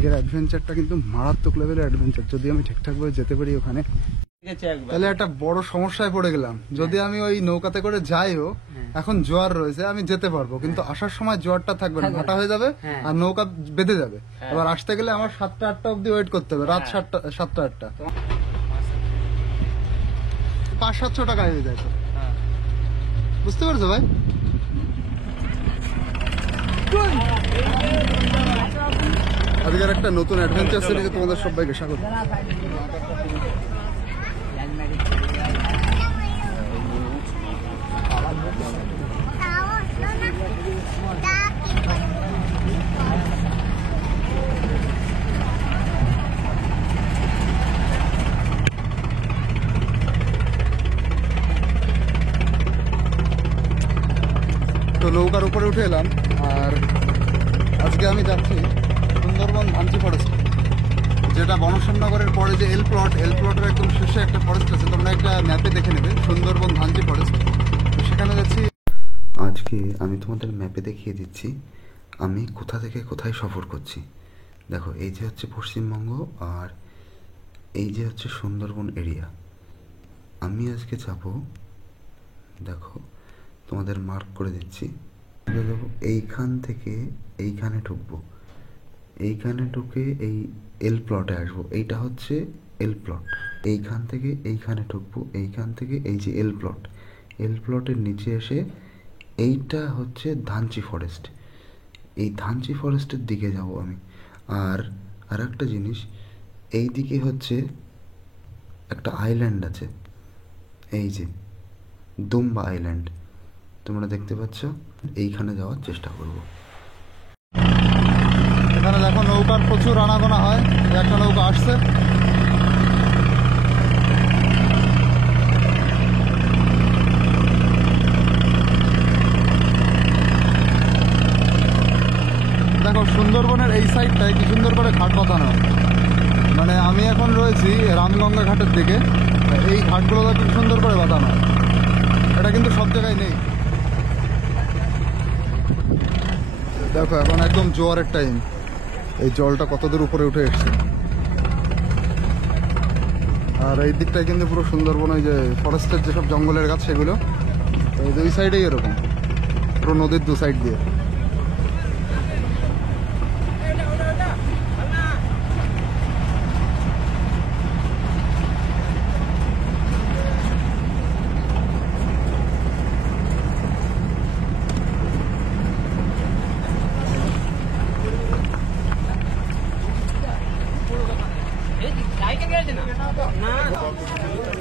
আজকের অ্যাডভেঞ্চারটা কিন্তু মারাত্মক লেভেলের অ্যাডভেঞ্চার। যদি আমি ঠিকঠাকভাবে যেতে পারি ওখানে, তাহলে একটা বড় সমস্যায় পড়ে গেলাম। যদি আমি ওই নৌকাতে করে যাইও, এখন জোয়ার রয়েছে, আমি যেতে পারবো, কিন্তু আসার সময় জোয়ারটা থাকবে না, ভাটা হয়ে যাবে আর নৌকা বেঁধে যাবে। এবার আসতে গেলে আমার 7টা 8টা অব্দি ওয়েট করতে হবে, রাত 7টা 8টা। 500-700 টাকা হয়ে যায়। বুঝতে পারছো ভাই? আজকের একটা নতুন অ্যাডভেঞ্চার সিরিজে তোমাদের সবাইকে স্বাগত। তো নৌকার উপরে উঠে এলাম, আর আজকে আমি যাচ্ছি সুন্দরবন ধানচি ফরেস্ট, যেটা বনশ্যামনগরের পরে যে এল প্লটের একদম শেষে একটা ফরেস্ট আছে, তোমরা একটা ম্যাপে দেখে নেবে, সুন্দরবন ধানচি ফরেস্ট। তো সেখানে যাচ্ছি। আজকে আমি তোমাদের ম্যাপে দেখিয়ে দিচ্ছি আমি কোথা থেকে কোথায় সফর করছি। দেখো, এই যে হচ্ছে পশ্চিমবঙ্গ আর এই যে হচ্ছে সুন্দরবন এরিয়া। আমি আজকে যাব, দেখো তোমাদের মার্ক করে দিচ্ছি, এইখান থেকে এইখানে ঢুকবো, এইখানে ঢুকে এই এল প্লটে আসবো, এইটা হচ্ছে এল প্লট। এইখান থেকে এইখানে ঢুকবো, এইখান থেকে এই যে এল প্লটের নিচে এসে এইটা হচ্ছে ধানচি ফরেস্ট। এই ধানচি ফরেস্টের দিকে যাব আমি। আর একটা জিনিস, এই দিকে হচ্ছে একটা আইল্যান্ড আছে, এই যে দুম্বা আইল্যান্ড তোমরা দেখতে পাচ্ছ, এইখানে যাওয়ার চেষ্টা করব। এখানে দেখো নৌকার প্রচুর আনাগোনা হয়, একটা নৌকা আসছে। দেখো সুন্দরবনের এই সাইডটায় কি সুন্দর করে ঘাট বাঁধানো, মানে আমি এখন রয়েছি রামগঙ্গা ঘাটের দিকে। এই ঘাটগুলো কি সুন্দর করে বাঁধানো, এটা কিন্তু সব জায়গায় নেই। দেখো এখন একদম জোয়ারের টাইম, এই জলটা কতদূর উপরে উঠে এসছে। আর এই দিকটায় কিন্তু পুরো সুন্দরবন, ওই যে ফরেস্টের যেসব জঙ্গলের গাছ সেগুলো, এই দুই সাইডেই এরকম, পুরো নদীর দু সাইড দিয়ে।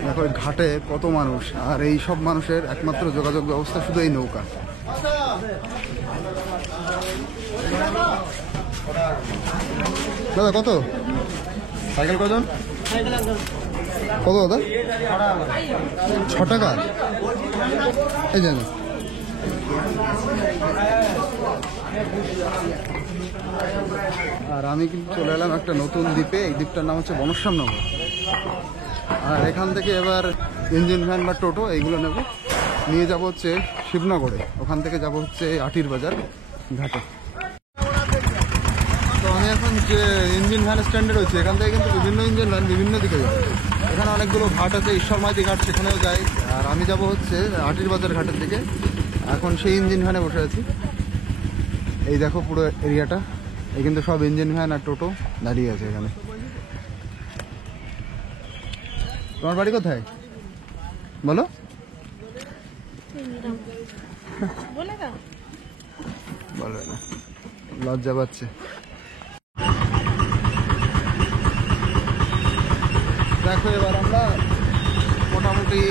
দেখো ঘাটে কত মানুষ, আর এই সব মানুষের একমাত্র যোগাযোগ ব্যবস্থা শুধু এই নৌকা। দাদা কত সাইকেল, কজন কত দাদা? 6 টাকা। এই জানো, আর আমি কিন্তু চলে এলাম একটা নতুন দ্বীপে। এই দ্বীপটার নাম হচ্ছে বনশ্যামনগর। আর এখান থেকে এবার ইঞ্জিন ভ্যান বা টোটো এইগুলো নেব, নিয়ে যাব হচ্ছে শিবনগরে, ওখান থেকে যাব হচ্ছে আটির বাজার ঘাটে। তো আমি এখন যে ইঞ্জিন ভ্যান স্ট্যান্ডে রয়েছে, এখান থেকে কিন্তু বিভিন্ন ইঞ্জিন ভ্যান বিভিন্ন দিকে যাবে। এখানে অনেকগুলো ঘাট আছে, ঈশ্বরমাইতি ঘাট, সেখানেও যাই। আর আমি যাব হচ্ছে আটির বাজার ঘাটের দিকে। এখন সেই ইঞ্জিন ভ্যানে বসে আছি। এই দেখো পুরো এরিয়াটা, এই কিন্তু সব ইঞ্জিন ভ্যান আর টোটো দাঁড়িয়ে আছে এখানে। তোমার বাড়ি কোথায় বলো? বলবে না, লজ্জা পাচ্ছে। দেখো এবার আমরা মোটামুটি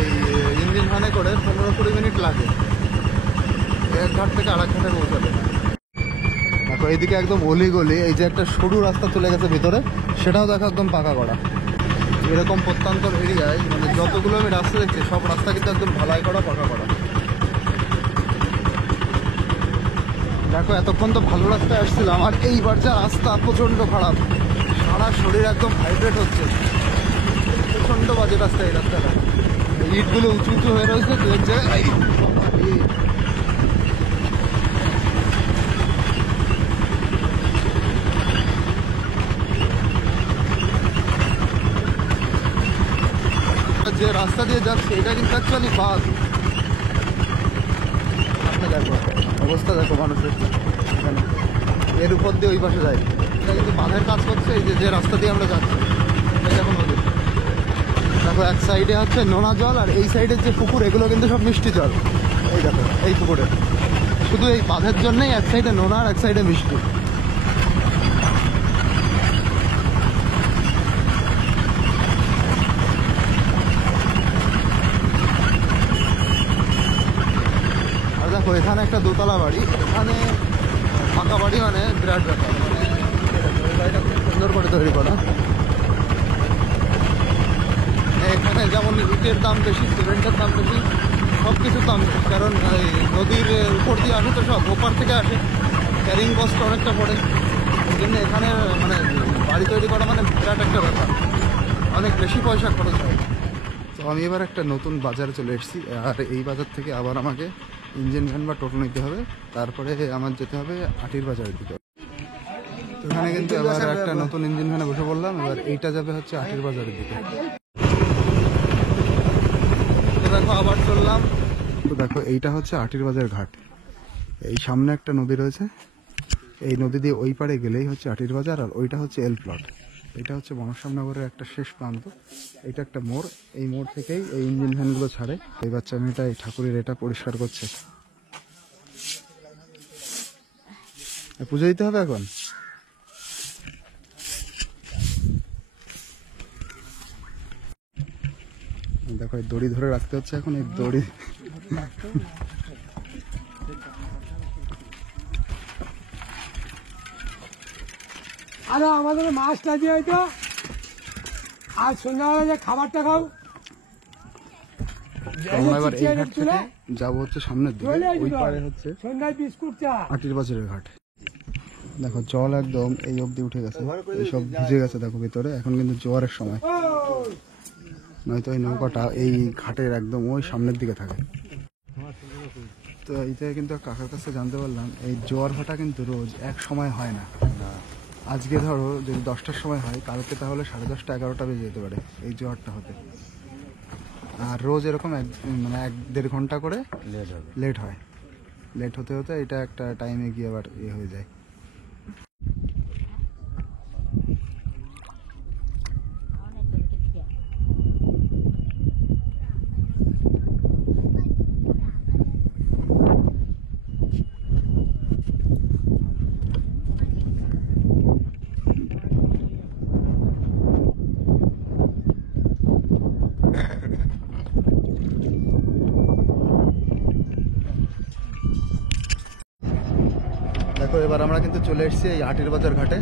এই ইঞ্জিন ভ্যানে করে 15-20 মিনিট লাগে এক ঘাট থেকে আরেক ঘাটে পৌঁছাতে। দেখো এইদিকে একদম অলি গলি, এই যে একটা সরু রাস্তা চলে গেছে ভিতরে, সেটাও দেখো একদম পাকা করা। এরকম প্রত্যন্তর এরিয়ায় মানে যতগুলো আমি রাস্তা দেখছি, সব রাস্তা কিন্তু একদম ঢালাই করা, পাকা করা। দেখো এতক্ষণ তো ভালো রাস্তায় আসছিলাম, আর এইবার যা রাস্তা প্রচণ্ড খারাপ, সারা শরীর একদম ভাইব্রেট হচ্ছে, প্রচণ্ড বাজে রাস্তা এই রাস্তাটা। ইটগুলো উঁচু উঁচু হয়ে রয়েছে দু এক জায়গায়। যে রাস্তা দিয়ে যাচ্ছে এটা কিন্তু অ্যাকচুয়ালি বাঁধ। আপনি দেখো অবস্থা, দেখো মানুষের এখানে, এর উপর দিয়ে ওই পাশে যায়, এটা কিন্তু বাঁধের কাজ করছে। এই যে রাস্তা দিয়ে আমরা যাচ্ছি এটা এখন নদী। দেখো এক সাইডে হচ্ছে নোনা জল, আর এই সাইডের যে পুকুর এগুলো কিন্তু সব মিষ্টি জল। এই দেখো এই পুকুরে শুধু এই বাঁধের জন্যই এক সাইডে নোনা আর এক সাইডে মিষ্টি। আর দেখো এখানে একটা দোতলা বাড়ি, এখানে ফাঁকা বাড়ি মানে বিরাট ব্যাপার। মানে এই বাড়িটা খুব সুন্দর করে তৈরি করা। এখানে যেমন ইটের দাম বেশি, সিমেন্টের দাম বেশি, সব কিছুর দাম বেশি, কারণ এই নদীর উপর দিয়ে আসে তো, সব ওপার থেকে আসে, ক্যারিং কস্ট অনেকটা পড়ে। এই জন্য এখানে মানে বাড়ি তৈরি করা মানে বিরাট একটা ব্যাপার, অনেক বেশি পয়সা খরচ হয়। তো আমি এবার একটা নতুন বাজারে চলে এসেছি, আর এই বাজার থেকে আবার আমাকে ইঞ্জিন ভ্যান বা টোটো নিতে হবে, তারপরে আমার যেতে হবে আটির বাজারের দিকে। তো এখানে কিন্তু এবার একটা নতুন ইঞ্জিন ভ্যানে বসে পড়লাম, এবার এইটা যাবে হচ্ছে আটির বাজারের দিকে। দেখো আবার চললাম। তো দেখো এইটা হচ্ছে আটির বাজার ঘাট, এই সামনে একটা নদী রয়েছে, এই নদী দিয়ে ওই পারে গেলেই হচ্ছে আটির বাজার, আর ওইটা হচ্ছে এল প্লট। এটা হচ্ছে বনশ্যামনগরের একটা শেষ প্রান্ত, এটা একটা মোড়, এই মোড় থেকেই এই ইঞ্জিন ভ্যানগুলো ছাড়ে। এই বাচ্চা মেয়েটা এই ঠাকুরের এটা পরিষ্কার করছে। পুজো দিতে হবে এখন। দেখো এই দড়ি ধরে রাখতে হচ্ছে এখন, এই দড়ি আরে আমাদের মাছটা দিয়ে হয়তো আর সন্ধ্যাবেলা যে খাবারটা খাও। আমরা এবার এই ঘাট থেকে যাবো হচ্ছে সামনের দিকে, ওই পারে হচ্ছে সন্ধ্যায় বিস্কুট চা। আটির বাজারের ঘাট। দেখো জল একদম এই অবধি উঠে গেছে, এইসব ভিজে গেছে দেখো ভিতরে। এখন কিন্তু জোয়ারের সময়, নয়তো এই নৌকাটা এই ঘাটের একদম ওই সামনের দিকে থাকে। তো এইটা কিন্তু কাকার কাছে জানতে পারলাম, এই জোয়ার ভাটা কিন্তু রোজ এক সময় হয় না। আজকে ধরো যদি 10টার সময় হয়, কালকে তাহলে 10:30 11টা বেজে যেতে পারে এই জোয়ারটা হতে। আর রোজ এরকম মানে 1-1.5 ঘন্টা করে লেট হয়। লেট হতে হতে এটা একটা টাইমে গিয়ে আবার হয়ে যায়। দেখো এবার আমরা কিন্তু চলে এসেছি এই আটির বাজার ঘাটে।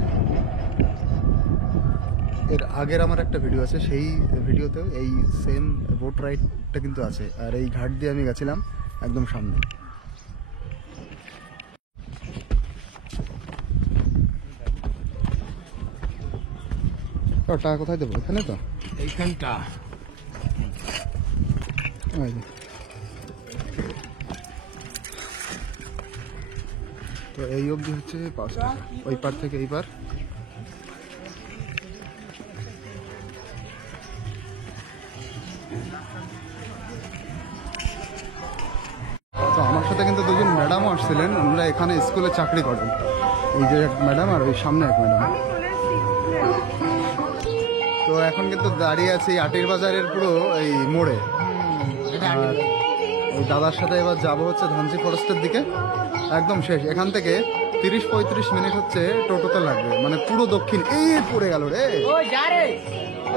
এর আগের আমার একটা ভিডিও আছে, সেই ভিডিওতেও এই সেম বোট রাইডটা কিন্তু আছে, আর এই ঘাট দিয়ে আমি গেছিলাম একদম সামনে। টাকা কোথায় দেবো? এখানে তো, এইখানটা তো এই অবধি হচ্ছে 5 টাকা, ওই পার থেকে এই পার। তো আমার সাথে কিন্তু দুজন ম্যাডামও আসছিলেন, ওনারা এখানে স্কুলে চাকরি করেন। এই যে এক ম্যাডাম আর ওই সামনে এক ম্যাডাম। তো এখন কিন্তু দাঁড়িয়ে আছে এই আটির বাজারের পুরো এই মোড়ে। আর এই দাদার সাথে এবার যাবো হচ্ছে ধানসি ফরেস্টের দিকে, একদম শেষ। এখান থেকে 30-35 মিনিট হচ্ছে টোটোতে লাগবে, মানে পুরো দক্ষিণ। এই পড়ে গেল রে,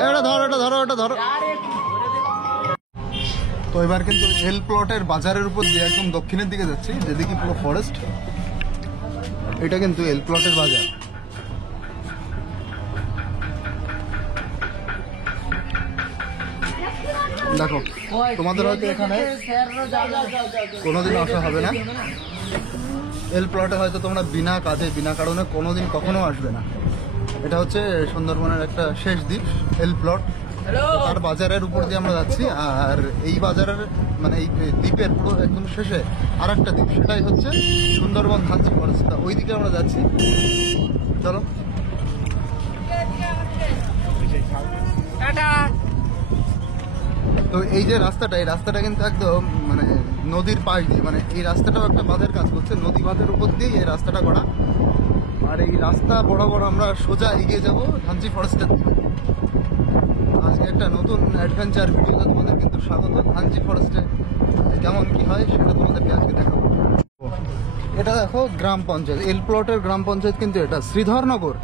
এটা ধরো, এটা ধরো, এটা ধরো। তো এবার কিন্তু এল প্লটের বাজারের উপর দিয়ে একদম দক্ষিণের দিকে যাচ্ছি, যেদিকে পুরো ফরেস্ট। এটা কিন্তু এল প্লটের বাজার। দেখো তোমাদের হয়তো এখানে কোনোদিন আসা হবে না, এল প্লটে হয়তো তোমরা বিনা কাজে বিনা কারণে কোনোদিন কখনো আসবে না। এটা হচ্ছে সুন্দরবনের একটা শেষ দ্বীপ এল প্লট, তার বাজারের উপর দিয়ে আমরা যাচ্ছি। আর এই বাজারের মানে এই দ্বীপের পুরো একদম শেষে আর একটা দ্বীপ, সেটাই হচ্ছে সুন্দরবন ধানসি ফরেস্ট। ওই দিকে আমরা যাচ্ছি, চলো। তো এই যে রাস্তাটা, এই রাস্তাটা কিন্তু একদম মানে নদীর পাশ দিয়ে, মানে এই রাস্তাটাও একটা বাঁধের কাজ করছে, নদী বাঁধের উপর দিয়ে এই রাস্তাটা করা। আর এই রাস্তা বরাবর আমরা সোজা এগিয়ে যাব ধানচি ফরেস্টের দিকে। আজকে একটা নতুন অ্যাডভেঞ্চার ভিডিওতে তোমাদের কিন্তু স্বাগত। ধানচি ফরেস্টে কেমন কি হয় সেটা তোমাদেরকে আজকে দেখাবো। এটা দেখো গ্রাম পঞ্চায়েত, এল প্লটের গ্রাম পঞ্চায়েত কিন্তু এটা শ্রীধরনগর।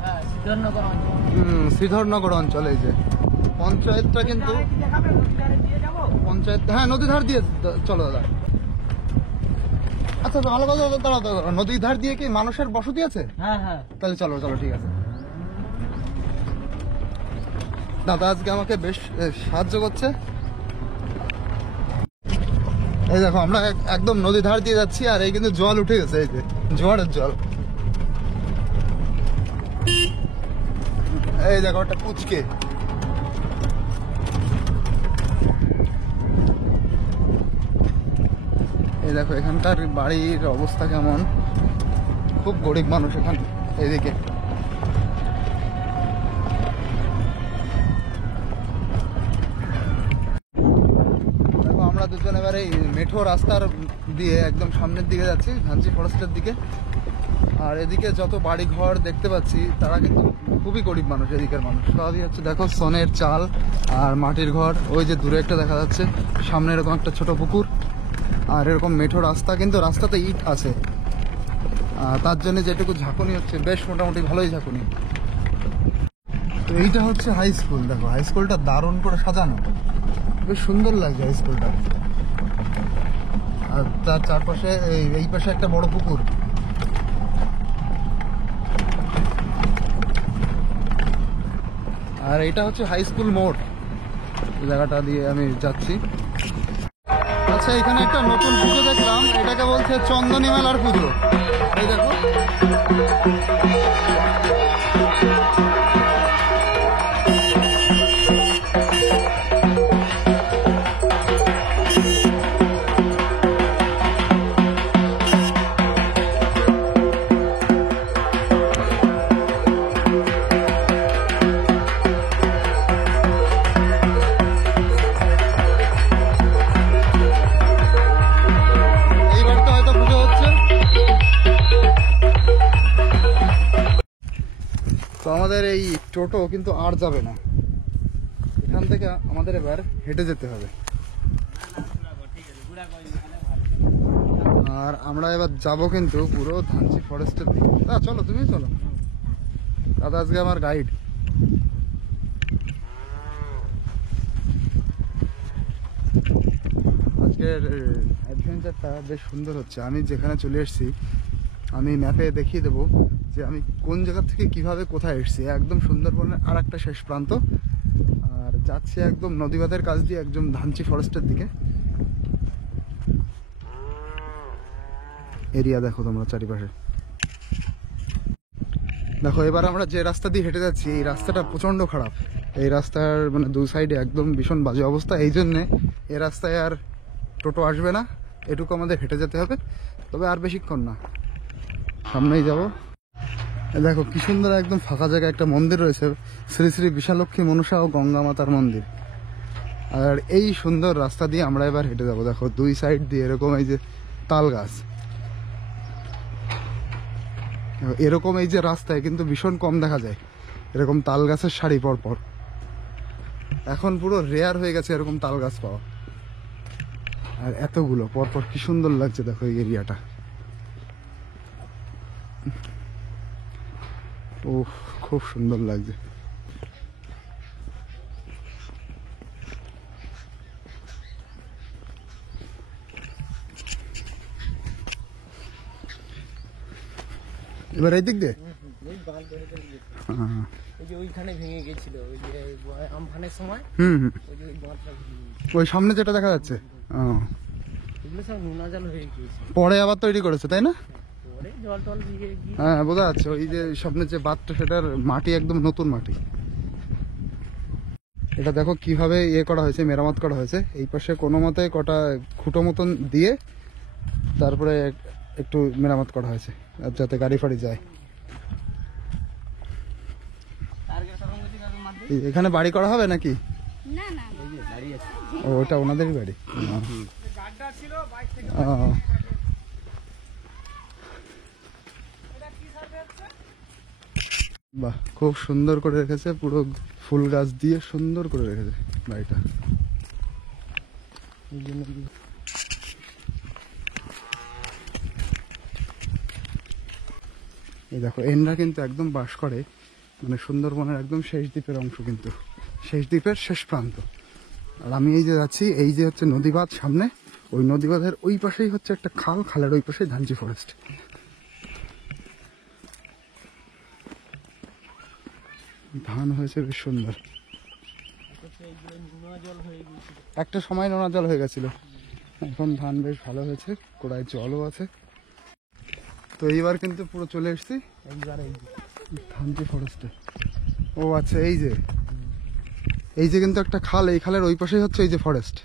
শ্রীধরনগর অঞ্চলে। এই যে পঞ্চায়েতটা কিন্তু পঞ্চায়েত, হ্যাঁ নদীর ধার দিয়ে চলো দাদা। আচ্ছা ভালো কথা, দাঁড়াও, নদীর ধার দিয়ে কি মানুষের বসতি আছে? হ্যাঁ হ্যাঁ, তাহলে চলো চলো, ঠিক আছে। দাদা আজকে আমাকে বেশ সাহায্য করছে। এই দেখো আমরা একদম নদী ধার দিয়ে যাচ্ছি, আর এই কিন্তু জল উঠে গেছে, এই যে জোয়ারের জল। এই দেখো একটা কুচকে, এই দেখো এখানকার বাড়ির অবস্থা কেমন, খুব গরিব মানুষ এখানে। এইদিকে দেখো আমরা দুজন এবার এই মেঠো রাস্তার দিয়ে একদম সামনের দিকে যাচ্ছি, ধানচি ফরেস্টের দিকে। আর এদিকে যত বাড়ি ঘর দেখতে পাচ্ছি তারা কিন্তু খুবই গরিব মানুষ, এদিকের মানুষ। সবই হচ্ছে দেখো সনের চাল আর মাটির ঘর। ওই যে দূরে একটা দেখা যাচ্ছে, সামনে এরকম একটা ছোট পুকুর, আর এরকম মেঠো রাস্তা, কিন্তু রাস্তাতে ইট আছে। তার জন্য যেটুকু ঝাঁকুনি হচ্ছে, বেশ মোটামুটি ভালোই ঝাঁকুনি। তো এইটা হচ্ছে হাই স্কুল। দেখো হাই স্কুলটা দারুণ করে সাজানো, বেশ সুন্দর লাগছে হাই স্কুলটা। আর তার চারপাশে এই পাশে একটা বড় পুকুর। আর এটা হচ্ছে হাই স্কুল মোড়, এই জায়গাটা দিয়ে আমি যাচ্ছি। আচ্ছা এখানে একটা নতুন পুজো দেখলাম, এটাকে বলছে চন্দনী মেলার পুজো। এই দেখো আমাদের এই টোটো কিন্তু আর যাবে না, এখান থেকে আমাদের এবার হেঁটে যেতে হবে। আর আমরা এবার যাব কিন্তু পুরো ধানচি ফরেস্টের দিকে। চলো তুমি চলো, দাদা আজকে আমার গাইড। আজকের অ্যাডভেঞ্চারটা বেশ সুন্দর হচ্ছে। আমি যেখানে চলে এসেছি আমি ম্যাপে দেখিয়ে দেবো যে আমি কোন জায়গা থেকে কিভাবে কোথায় এসেছি। একদম সুন্দরবনের আর একটা শেষ প্রান্ত, আর যাচ্ছি একদম নদীবাঁধের কাছ দিয়ে একদম ধানচি ফরেস্টের দিকে। এরিয়া দেখো তোমরা চারিপাশে। দেখো এবার আমরা যে রাস্তা দিয়ে হেঁটে যাচ্ছি, এই রাস্তাটা প্রচণ্ড খারাপ। এই রাস্তার মানে দু সাইডে একদম ভীষণ বাজে অবস্থা। এই জন্যে এই রাস্তায় আর টোটো আসবে না, এটুকু আমাদের হেঁটে যেতে হবে। তবে আর বেশিক্ষণ না, সামনেই যাব। দেখো কি সুন্দর একদম ফাঁকা জায়গায় একটা মন্দির রয়েছে, শ্রী শ্রী বিশালক্ষী মনসা ও গঙ্গা মাতার মন্দির। আর এই সুন্দর রাস্তা দিয়ে আমরা এবার হেঁটে যাব। দেখো দুই সাইড দিয়ে এরকম এই যে তাল গাছ, এরকম এই যে রাস্তায় কিন্তু ভীষণ কম দেখা যায় এরকম তাল গাছের সারি পর পর। এখন পুরো রেয়ার হয়ে গেছে এরকম তাল গাছ পাওয়া। আর এতগুলো পরপর কি সুন্দর লাগছে দেখো এই এরিয়াটা। ও খুব সুন্দর লাগছে। এবার এই দিক দিয়ে ওইখানে ভেঙে গেছিল ওই যে আমফানের সময়। ওই সামনে যেটা দেখা যাচ্ছে সব নোনা জল হয়ে গিয়েছে, পরে আবার তৈরি করেছে তাই না? পরে জল টল দিয়ে হ্যাঁ বোঝা যাচ্ছে। ওই যে সামনে যে বাঁধটা সেটার মাটি একদম নতুন মাটি। এটা দেখো কিভাবে ইয়ে করা হয়েছে, মেরামত করা হয়েছে। এই পাশে কোনো মতে কটা খুঁটো মতন দিয়ে তারপরে একটু মেরামত করা হয়েছে যাতে গাড়ি ফাড়ি যায়। এখানে বাড়ি করা হবে নাকি? না না, ও ওটা ওনাদেরই বাড়ি। গাড্ডা ছিল বাইক থেকে ও, বাহ খুব সুন্দর করে রেখেছে, পুরো ফুল গাছ দিয়ে সুন্দর করে রেখেছে বাড়িটা। এই দেখো এনরা কিন্তু একদম বাস করে মানে সুন্দরবনের একদম শেষ দ্বীপের অংশ, কিন্তু শেষ দ্বীপের শেষ প্রান্ত। আর আমি এই যে যাচ্ছি, এই যে হচ্ছে নদীবাঁধ সামনে, ওই নদীবাঁধের ওই পাশেই হচ্ছে একটা খাল, খালের ওই পাশেই ধানচি ফরেস্ট। ধান হয়েছে বেশ সুন্দর, একটা সময় নোনা জল হয়ে গেছিল, এখন ধান বেশ ভালো হয়েছে, গোড়ায় জলও আছে। তো এইবার কিন্তু পুরো চলে এসেছি ধানচি ফরেস্টে। ও আচ্ছা, এই যে কিন্তু একটা খাল, এই খালের ওই পাশেই হচ্ছে এই যে ফরেস্ট,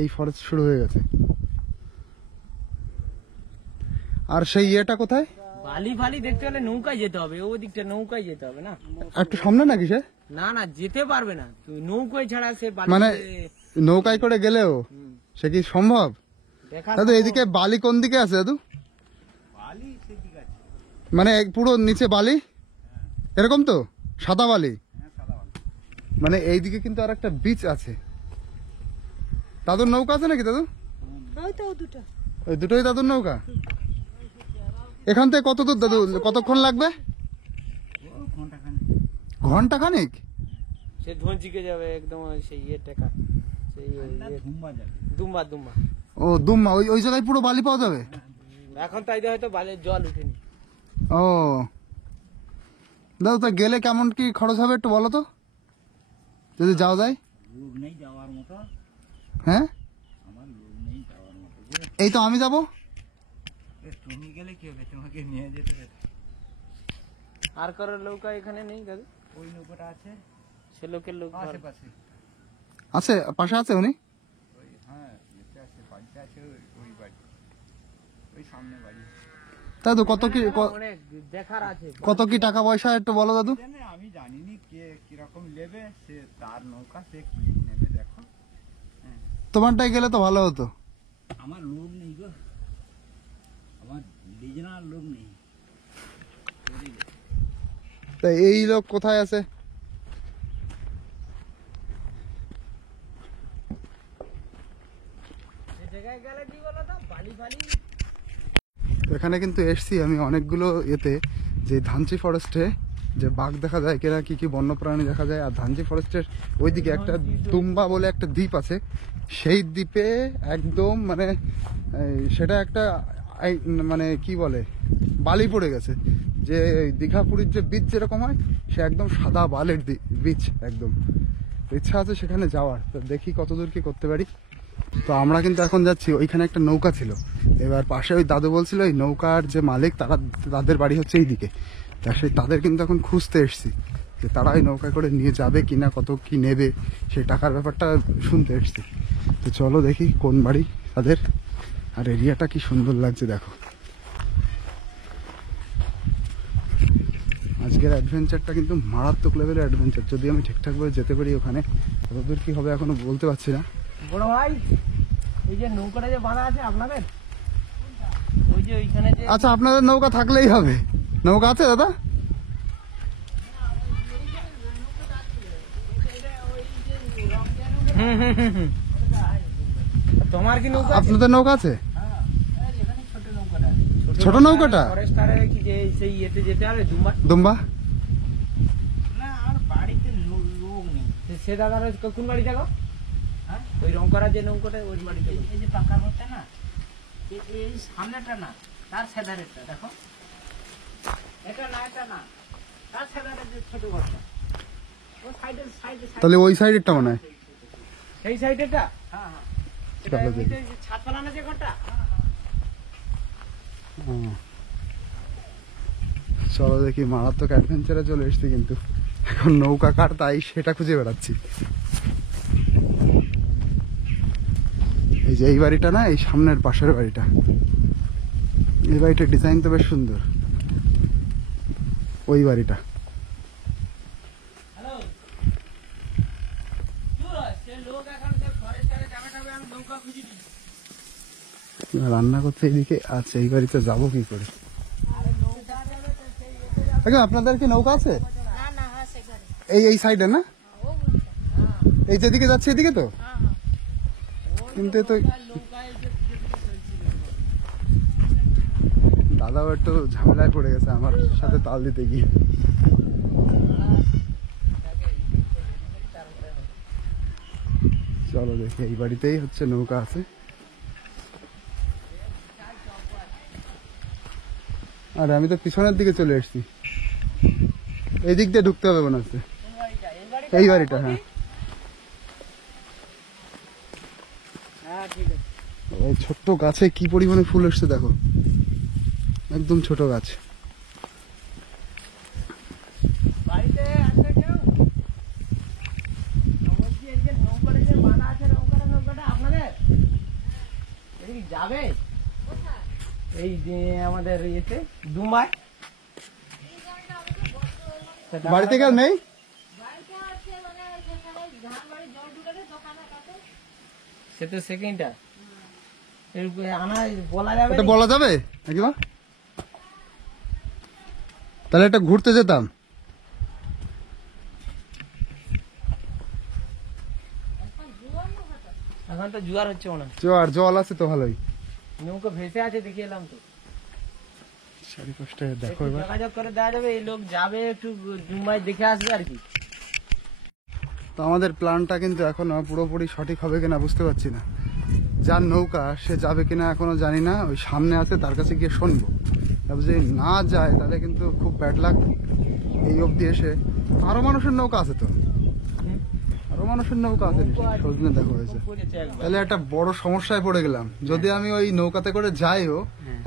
এই ফরেস্ট শুরু হয়ে গেছে। আর সেই ইয়েটা কোথায়? বালি ফালি দেখতে হলে নৌকায় যেতে হবে, ওই দিকটা নৌকায় যেতে হবে না। একটু সামনে নাকি সে? না না, যেতে পারবে না তুই নৌকায় ছাড়া, সে বালি মানে নৌকায় করে গেলেও সে কি সম্ভব? দেখা দাদু এদিকে বালি কোন দিকে আছে দাদু? মানে পুরো নিচে বালি এরকম তো, সাদা বালি। মানে এইদিকে কিন্তু আর একটা বিচ আছে। দাদুর নৌকা আছে নাকি দাদু? ওই দুটোই দাদুর নৌকা। এখান থেকে কত দূর দাদু, কতক্ষণ লাগবে? ঘন্টা খানিক। সে ধনচিকে যাবে একদম, সেই ইয়ে টেকা, সেই দুম্বা দুম্বা। ও দুম্মা, ওই জায়গায় পুরো বালি পাওয়া যাবে এখন তাই হয়তো বালির জল উঠেনি। ও দাদু, তা গেলে কেমন কি খরচ হবে একটু বলো তো, যদি যাওয়া যায়? হ্যাঁ এই তো আমি যাবো। তুমি গেলে কি হবে, তোমাকে নিয়ে যেতে হবে। আর কারো নৌকা এখানে নেই দাদু? ওই নৌকাটা আছে সে লোকের লোক আশেপাশে, আছে পাশে আছে উনি? ওই হ্যাঁ যেতে আছে, বাড়িতে আছে, ওই বাড়ি, ওই সামনে বাড়ি। দাদু কত কি অনেক দেখার আছে। কত কি টাকা পয়সা একটু বলো দাদু। আমি জানিনি কে কিরকম নেবে, সে তার নৌকা, সে কি নেবে দেখো। তোমারটাই গেলে তো ভালো হতো। আমার লোক নেই গো, আমার নিজের লোক নেই। তা এই লোক কোথায় আছে? জায়গায় গেলে কি বলো তো, বালি ফালি। এখানে কিন্তু এসছি আমি অনেকগুলো এতে, যে ধানচি ফরেস্টে যে বাঘ দেখা যায় কিনা, কি কি বন্যপ্রাণী দেখা যায়। আর ধানচি ফরেস্টের ওইদিকে একটা দুম্বা বলে একটা দ্বীপ আছে, সেই দ্বীপে একদম মানে সেটা একটা মানে কি বলে বালি পড়ে গেছে, যে দীঘা পুরীর যে বিচ যেরকম হয়, সে একদম সাদা বালের বিচ একদম। ইচ্ছা আছে সেখানে যাওয়ার, তো দেখি কতদূর কি করতে পারি। তো আমরা কিন্তু এখন যাচ্ছি, ওইখানে একটা নৌকা ছিল, এবার পাশে ওই দাদু বলছিল এই নৌকার যে মালিক তাদের বাড়ি হচ্ছে এইদিকে, তা সেই তাদের কিন্তু এখন খুঁজতে এসছি যে তারা ওই নৌকা করে নিয়ে যাবে কিনা, কত কি নেবে সেই টাকার ব্যাপারটা শুনতে এসছি। তো চলো দেখি কোন বাড়ি তাদের। আর এরিয়াটা কি সুন্দর লাগছে দেখো। আজকের অ্যাডভেঞ্চারটা কিন্তু মারাত্মক লেভেলের অ্যাডভেঞ্চার, যদি আমি ঠিকঠাকভাবে যেতে পারি ওখানে। কতদূর কি হবে এখনো বলতে পারছি না। বড় ভাই, এই যে নৌকাটা যে বাঁধা আছে আপনাদের, ওই যে ওইখানে যে, আচ্ছা আপনাদের নৌকা থাকলেই হবে। নৌকা আছে দাদা? তোমার কি নৌকা আছে? আপনাদের নৌকা আছে? ছোট নৌকাটা? ফরেস্টারে কি যে সেই ইয়েতে যেতে হবে দুম্বা? দুম্বা? না আর বাড়িতে লোক নেই। সে দাদার কোন বাড়িতে গো? হ্যাঁ ওই রং করা যে নৌকাটা, ওই বাড়িতে। এই যে পাকা হচ্ছে না, এই সামনেটা না, তার সেধারেরটা দেখো, এটা না, এটা না, তার সেধারের যে ছোট ঘরটা, ওই সাইডে সাইডে। তাহলে ওই সাইডেরটা মনে হয়। সেই সাইডেটা? হ্যাঁ হ্যাঁ এটা চলো দেখি। এমনিতে ছাদ ফেলানো যে ঘরটা? চলো দেখি, মারাত্মক অ্যাডভেঞ্চারে চলে এসেছি কিন্তু। এখন নৌকা কার তাই সেটা খুঁজে বেড়াচ্ছি। এই যে এই বাড়িটা না, এই সামনের পাশের বাড়িটা, এই বাড়িটার ডিজাইন তো বেশ সুন্দর। ওই বাড়িটা হ্যালো, সে লোক রান্না করতে এদিকে আচ্ছা, এই বাড়িতে যাবো কি করে? আপনাদের কি নৌকা আছে? এই সাইডে না, এই যেদিকে যাচ্ছে এদিকে তো, কিন্তু তো দাদাও একটু ঝামেলায় পড়ে গেছে আমার সাথে তাল দিতে গিয়ে। চলো দেখি, এই বাড়িতেই হচ্ছে নৌকা আছে। আর আমি তো পিছনের দিকে চলে এসেছি, এই দিক দিয়ে ঢুকতে হবে মনে হচ্ছে। এই বাড়িটা, হ্যাঁ। এই ছোট্ট গাছে কি পরিমাণে ফুল এসছে দেখো, একদম ছোট গাছ। বাড়িতে আছে কেউ? বলছি এই যে নৌকাটা যে বাঁধা আছে, নৌকাটা আপনাদের এদিকে যাবে? এই যে আমাদের ইয়েতে দুমাই বাড়িতে কেউ নেই? সে তো সেকেন্ডটা আনা বলা যাবে এটা বলা যাবে নাকি বা? তাহলে একটা ঘুরতে যেতাম। এখন তো জোয়ার হচ্ছে মনে হয়, জল আছে তো ভালোই। নৌকা ভেসে আছে, দেখে এলাম তো। 5:30 দেখো এবার। যোগাযোগ করে দেওয়া যাবে, এই লোক যাবে একটু দুমাই দেখে আসবে আর কি। তো আমাদের প্ল্যানটা কিন্তু এখনো পুরোপুরি সঠিক হবে কিনা বুঝতে পারছি না। যার নৌকা সে যাবে কিনা এখনো জানি না, ওই সামনে আছে তার কাছে গিয়ে শুনবো। যদি না যায় তাহলে কিন্তু খুব ব্যাড লাক। এই অবধি এসে আরো মানুষের নৌকা আছে তো, আরো মানুষের নৌকা আছে, সজনে দেখো হয়েছে। তাহলে একটা বড় সমস্যায় পড়ে গেলাম। যদি আমি ওই নৌকাতে করে যাইও,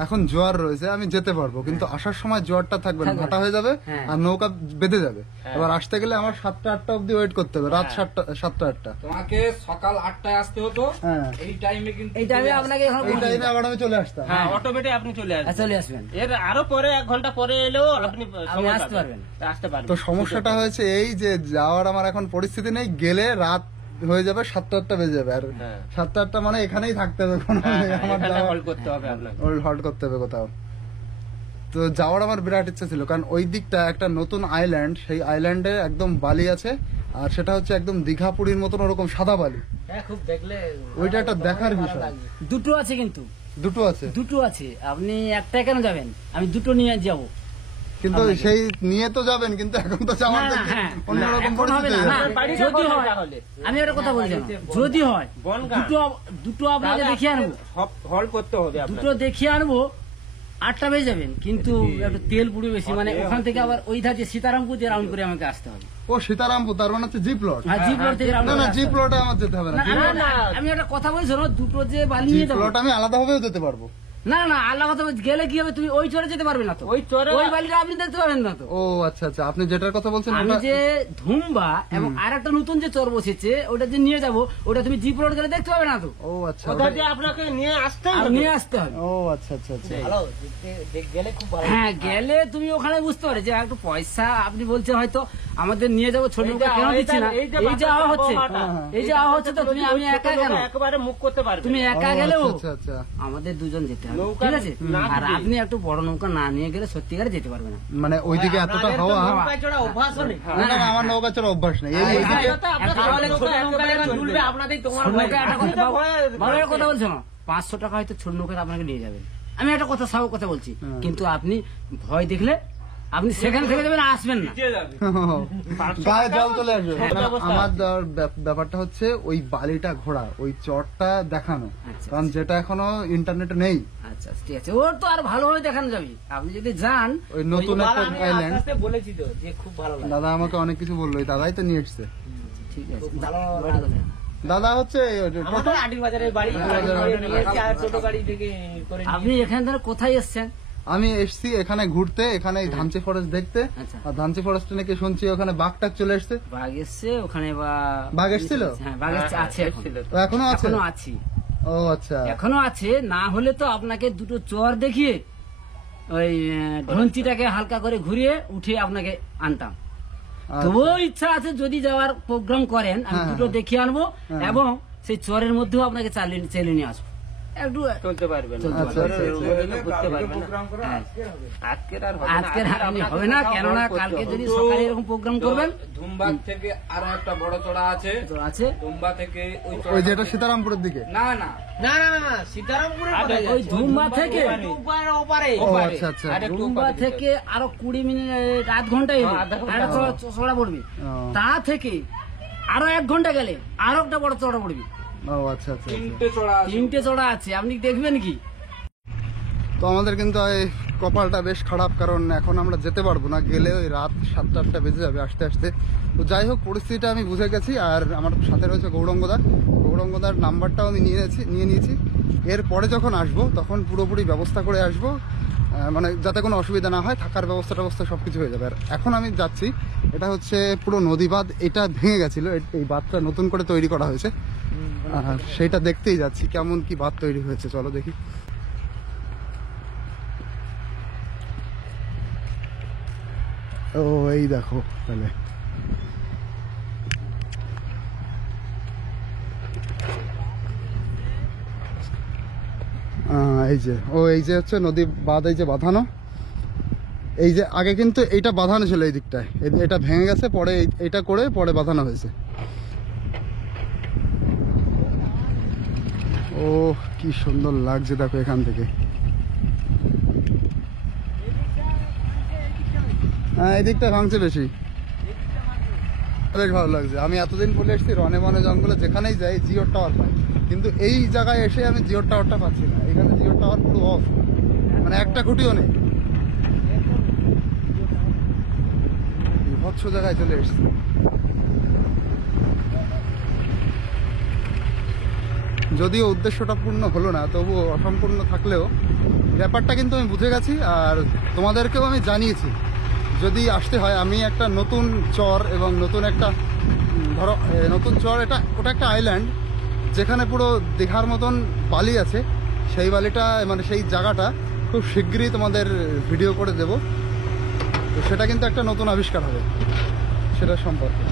এখন জোয়ার রয়েছে, আমি যেতে পারবো, কিন্তু আসার সময় জোয়ারটা থাকবে না, ভাটা হয়ে যাবে আর নৌকা বেঁধে যাবে। এবার আসতে গেলে আমার 7টা-8টা অব্দি ওয়েট করতে হবে, রাত 7টা-8টা। তোমাকে সকাল 8টায় আসতে হতো, হ্যাঁ, এই টাইমে কিন্তু এই টাইমে আপনাকে এই টাইমে আবার আমি চলে আসতাম। হ্যাঁ, অটোমেটিক আপনি চলে আসবেন। চলে আসবেন, এর আরো পরে 1 ঘন্টা পরে এলেও আপনি আপনি আসতে পারবেন। আসতে পারবেন। তো সমস্যাটা হয়েছে এই যে যাওয়ার আমার এখন পরিস্থিতি নেই, গেলে রাত হয়ে যাবে, 7টা-8টা বেজে যাবে। আর 7টা-8টা মানে এখানেই থাকতে হবে, কোনো আমার হল্ড করতে হবে আপনাকে, হল্ট করতে হবে কোথাও। তো যাওয়ার আমার বিরাট ইচ্ছা ছিল, কারণ ওই দিকটা একটা নতুন আইল্যান্ড, সেই আইল্যান্ডে একদম বালি আছে, আর সেটা হচ্ছে একদম দীঘা পুরীর মতন ওরকম সাদা বালি। হ্যাঁ, খুব দেখলে ওইটা একটা দেখার বিষয়। দুটো আছে, কিন্তু দুটো আছে, দুটো আছে। আপনি একটা কেন যাবেন? আমি দুটো নিয়ে যাব। কিন্তু সেই নিয়ে তো যাবেন, কিন্তু এখন তো যাওয়ার না, হ্যাঁ, অন্যরকম এখন হবে পরিস্থিতি না, হয়ে না, যাবে। বাড়িটা যদি কোথায় হয়, তাহলে? আমি একটা কথা বলছি না, যদি হয় বনগাঁ। দুটো আপনাকে দেখিয়ে আনবো, হল্ড করতে হবে আপনাকে। দুটো দেখিয়ে আনবো, 8টা বেজে যাবেন, কিন্তু একটু তেল পুড়ে বেশি, মানে ওখান থেকে আবার ওই ধারে সীতারামপুর দিয়ে রাউন্ড করে আমাকে আসতে হবে। ও সীতারামপুর, তার মানে হচ্ছে জি প্লট। হ্যাঁ, জি প্লট থেকে রাউন্ড না করে না, আসতে জি হবে। প্লটে আমার যেতে হবে না। না, না, না, আমি একটা কথা বলছি না, দুটো যে বালি জি নিয়ে যাবো। প্লট আমি আলাদা ভাবেও যেতে পারবো। না না, আল্লাহ কথা বলছি, গেলে কি হবে, তুমি ওই চরে যেতে পারবে না তো, ওই চরে ওই বালিটা আপনি দেখতে পারবেন না তো। ও আচ্ছা আচ্ছা, আপনি যেটার কথা বলছেন আমি ওটা যে ধুম্বা এবং আর একটা নতুন যে চর বসেছে, ওটা যে নিয়ে যাবো, ওটা তুমি জিপ রোড গেলে দেখতে পাবে না তো, ও আচ্ছা কোথা দিয়ে আপনাকে নিয়ে আসতে আর হবে? নিয়ে আসতে হবে। ও আচ্ছা আচ্ছা আচ্ছা। ভালো গেলে খুব ভালো। হ্যাঁ, গেলে তুমি ওখানে বুঝতে পারো যে একটু পয়সা আপনি বলছেন হয়তো আমাদের নিয়ে যাবো, ছোট নৌকা কেন দিচ্ছি না, এই যে আওয়া হচ্ছে, এই যে আওয়া হচ্ছে, তো তুমি আমি একা কেন, একেবারে মুখ করতে পারবে। তুমি একা ও, গেলেও আচ্ছা আচ্ছা আমাদের দুজন যেতে হবে, নৌকা ঠিক আছে? না আর দিলে। আপনি একটু বড় নৌকা না নিয়ে গেলে সত্যিকারে যেতে পারবে না। মানে ওইদিকে এতটা হাওয়া। নৌকায় চড়া অভ্যাস নেই। না না, আমার নৌকা চড়া অভ্যাস নেই। এই ওইদিকে আপনাদের তোমার ছোট নৌকা একটা আপনি তো কথা ভয়ে- ভালো একটা কথা বলছো না, 500 টাকা হয়তো ছোট নৌকা আপনাকে নিয়ে যাবেন। আমি একটা কথা সাহস কথা বলছি, কিন্তু আপনি ভয় দেখলে আপনি সেখান থেকে যাবেন, আসবেন না। নিচে যাবে। গায়ে জল চলে আসবে। হ্যাঁ, না, ব্যবস্থা আমার ব্যাপারটা হচ্ছে ওই বালিটা ঘোরা, ওই চরটা দেখানো, আচ্ছা, কারণ যেটা এখনো ইন্টারনেটে নেই। আচ্ছা, ঠিক আছে, ওর তো আর ভালোভাবে দেখানো যাবে। আপনি যদি যান ওই নতুন একটা আমি আইল্যান্ড। আস্তে আস্তে বলেছি তো যে খুব ভালো লাগে। দাদা আমাকে অনেক কিছু বললো, ওই দাদাই তো নিয়ে এসছে। ঠিক আছে, ভালো বাড়ি কোথায়? দাদা হচ্ছে আমাদের আটির বাজারের বাড়ি, নিয়ে এসে আর ছোট গাড়ি থেকে করে নিয়ে আপনি এখান থেকে কোথায় এসছেন? আমি এসছি এখানে ঘুরতে, এখানে এই ধানচি ফরেস্ট দেখতে। আচ্ছা। আর ধানচি ফরেস্টে নাকি শুনছি ওখানে বাঘটাক চলে এসছে। বাঘ এসছে ওখানে, বা বাঘ এসছিল? হ্যাঁ, বাঘ আছে এখন। তো এখনো আছে? এখনো আছি, ও আচ্ছা। এখনো আছে। না হলে তো আপনাকে দুটো চর দেখিয়ে ওই ঢঞ্চিটাকে হালকা করে ঘুরিয়ে উঠিয়ে আপনাকে আনতাম। আচ্ছা। তবুও ইচ্ছা আছে, যদি যাওয়ার প্রোগ্রাম করেন আমি হ্যাঁ, দুটো হ্যাঁ। দেখিয়ে আনবো, হ্যাঁ। এবং সেই চরের মধ্যেও আপনাকে চালিয়ে নিয়ে আসবো, একটু চলতে পারবে না, আচ্ছা, আচ্ছা, ঘুরতে পারবে না। হ্যাঁ। আজকের আর হবে না, আজকের হবে না, কেননা কালকে যদি সকালে এরকম প্রোগ্রাম করবেন ধুমবাগ থেকে আরো একটা বড় চড়া আছে, তো আছে ধুমবা থেকে ওই ওই যেটা সীতারামপুরের দিকে। না না না না না সীতারামপুরে ওই ধুমবা থেকে ওপারে ও আচ্ছা আচ্ছা। ধুমবা থেকে আরো 20 মিনিট, আধ ঘন্টা চড়া পড়বে। তা থেকে আরো 1 ঘন্টা গেলে আরো একটা বড় চড়া পড়বে। ও আচ্ছা আচ্ছা। তিনটে চড়া আছে। 3টে চড়া আছে, আপনি দেখবেন কি? তো আমাদের কিন্তু এই কপালটা বেশ খারাপ, কারণ এখন আমরা যেতে পারবো না, গেলে ওই রাত 7-8টা বেজে যাবে আসতে আসতে। তো যাই হোক, পরিস্থিতিটা আমি বুঝে গেছি। আর আমার সাথে রয়েছে গৌরঙ্গদার নাম্বারটাও আমি নিয়ে নিয়েছি। এরপরে যখন আসবো তখন পুরোপুরি ব্যবস্থা করে আসবো, মানে যাতে কোনো অসুবিধা না হয়, থাকার ব্যবস্থা সব কিছু হয়ে যাবে। আর এখন আমি যাচ্ছি, এটা হচ্ছে পুরো নদী বাঁধ, এটা ভেঙে গেছিলো, এই বাঁধটা নতুন করে তৈরি করা হয়েছে। আর সেইটা দেখতেই যাচ্ছি কেমন কি বাঁধ তৈরি হয়েছে, চলো দেখি। ও এই দেখো তাহলে এই যে হচ্ছে নদী বাঁধ, এই যে বাঁধানো, এই যে আগে কিন্তু এইটা বাঁধানো ছিল এই দিকটায়, এটা ভেঙে গেছে, পরে এইটা করে পরে বাঁধানো হয়েছে। ও কি সুন্দর লাগছে দেখো এখান থেকে। হ্যাঁ, এই দিকটা ভাঙছে বেশি, বেশ ভালো লাগছে। আমি এতদিন বলে এসেছি রনে বনে জঙ্গলে যেখানেই যাই জিওর টাওয়ার পাই, কিন্তু এই জায়গায় এসে আমি জিওর টাওয়ারটা পাচ্ছি না। এখানে জিওর টাওয়ার পুরো অফ, মানে একটা খুঁটিও নেই। বিভৎস জায়গায় চলে এসেছি। যদিও উদ্দেশ্যটা পূর্ণ হলো না, তবুও অসম্পূর্ণ থাকলেও ব্যাপারটা কিন্তু আমি বুঝে গেছি। আর তোমাদেরকেও আমি জানিয়েছি, যদি আসতে হয়, আমি একটা নতুন চর এবং নতুন একটা ধরো নতুন চর, ওটা একটা আইল্যান্ড যেখানে পুরো দীঘার মতন বালি আছে। সেই বালিটা, মানে সেই জায়গাটা খুব শীঘ্রই তোমাদের ভিডিও করে দেব। তো সেটা কিন্তু একটা নতুন আবিষ্কার হবে সেটা সম্পর্কে।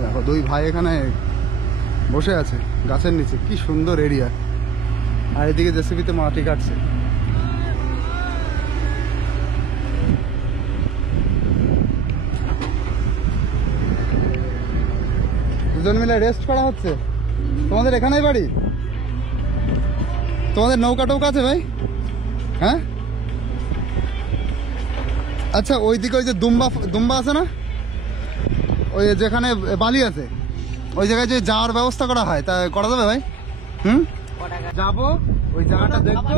দেখো 2 ভাই এখানে বসে আছে গাছের নিচে, কি সুন্দর এরিয়া। আর এদিকে জেসিবিতে মাটি কাটছে। দুজন মিলে রেস্ট করা হচ্ছে। তোমাদের এখানেই বাড়ি? তোমাদের নৌকা টৌকা আছে ভাই? হ্যাঁ আচ্ছা, ওইদিকে ওই যে দুম্বা আছে না, ওই যেখানে বালি আছে, ওই জায়গায় যে যাওয়ার ব্যবস্থা করা হয়, তা করা যাবে ভাই? যাবো, ওই জায়গাটা দেখবো,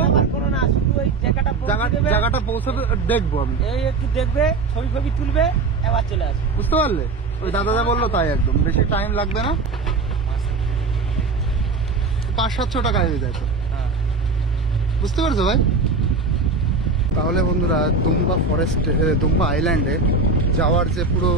জায়গাটা পৌঁছাবে দেখবো আমি, এই একটু দেখবে, ছবি তুলবে, এবার চলে আসবে। বুঝতে পারলে? ওই দাদা যা বললো তাই, একদম বেশি টাইম লাগবে না, 500-700 টাকা হয়ে যায়। তো বুঝতে পারছো ভাই? তাহলে বন্ধুরা, দুম্বা আইল্যান্ডে যাওয়ার যে পুরো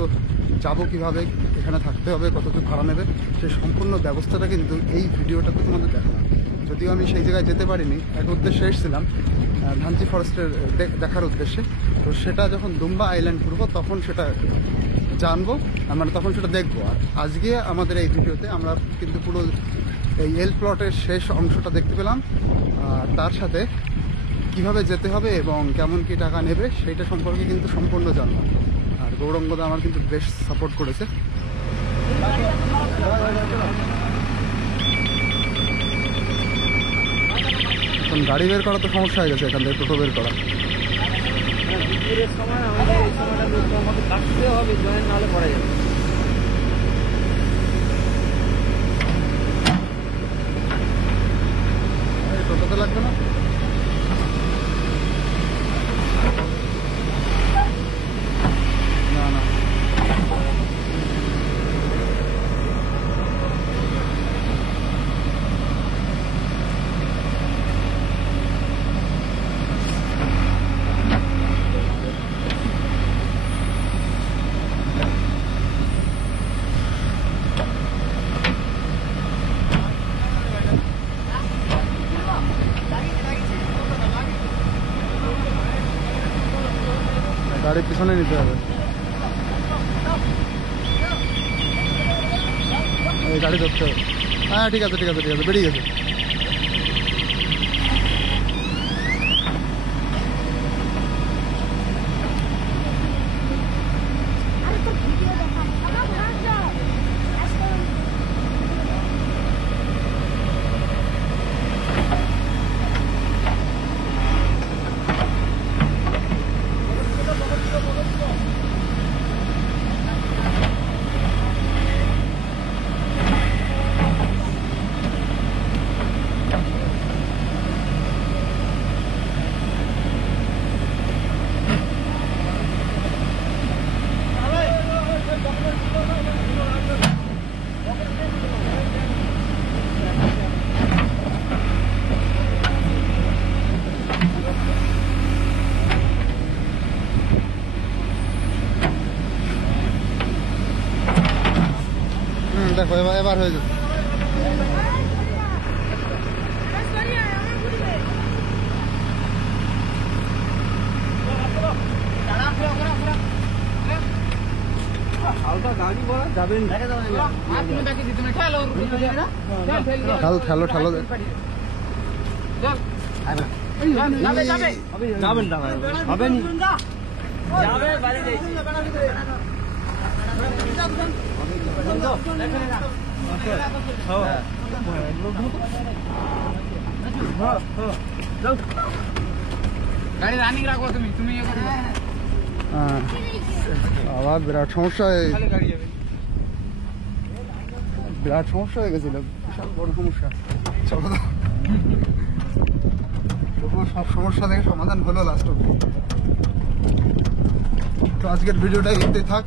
যাবো কিভাবে, এখানে থাকতে হবে, কতটুকু ভাড়া নেবে, সেই সম্পূর্ণ ব্যবস্থাটা কিন্তু এই ভিডিওটাতে তোমাদের দেখালাম। যদিও আমি সেই জায়গায় যেতে পারিনি, এক উদ্দেশ্যে এসেছিলাম, ধানচি ফরেস্টের দেখার উদ্দেশ্যে। তো সেটা যখন দুম্বা আইল্যান্ড ঘুরবো তখন সেটা জানবো, মানে তখন সেটা দেখবো। আর আজকে আমাদের এই ভিডিওতে আমরা কিন্তু পুরো এই এল প্লটের শেষ অংশটা দেখতে পেলাম, আর তার সাথে কিভাবে যেতে হবে এবং কেমন কি টাকা নেবে সেইটা সম্পর্কে কিন্তু সম্পূর্ণ জানলাম। আর গৌরঙ্গদা আমার কিন্তু বেশ সাপোর্ট করেছে। এখন গাড়ি বের করা তো সমস্যা হয়ে গেছে, এখান থেকে টোটো বের করা। দুপুরের সময় আমাদের এই সময়টা আমাকে কাটতে হবে, জয়েন নাহলে পড়া যাবে। টোটোতে লাগবে না? না না, গাড়ির পিছনে নিতে হবে। এই গাড়ি ধরতে হবে। হ্যাঁ ঠিক আছে ঠিক আছে ঠিক আছে, বেরিয়ে গেছে। দেখো এবার হয়ে যাবে। ঠালো ঠালো ঠালো গাড়ি রানিং রাখো তুমি তুমি ইয়ে করো। আবার বিরাট সমস্যা বিরাট সমস্যা হয়ে গেছিল, বিশাল বড় সমস্যা। চলো তো, সব সমস্যা থেকে সমাধান হলো লাস্ট অব্দি। তো আজকের ভিডিওটা এতেই থাক।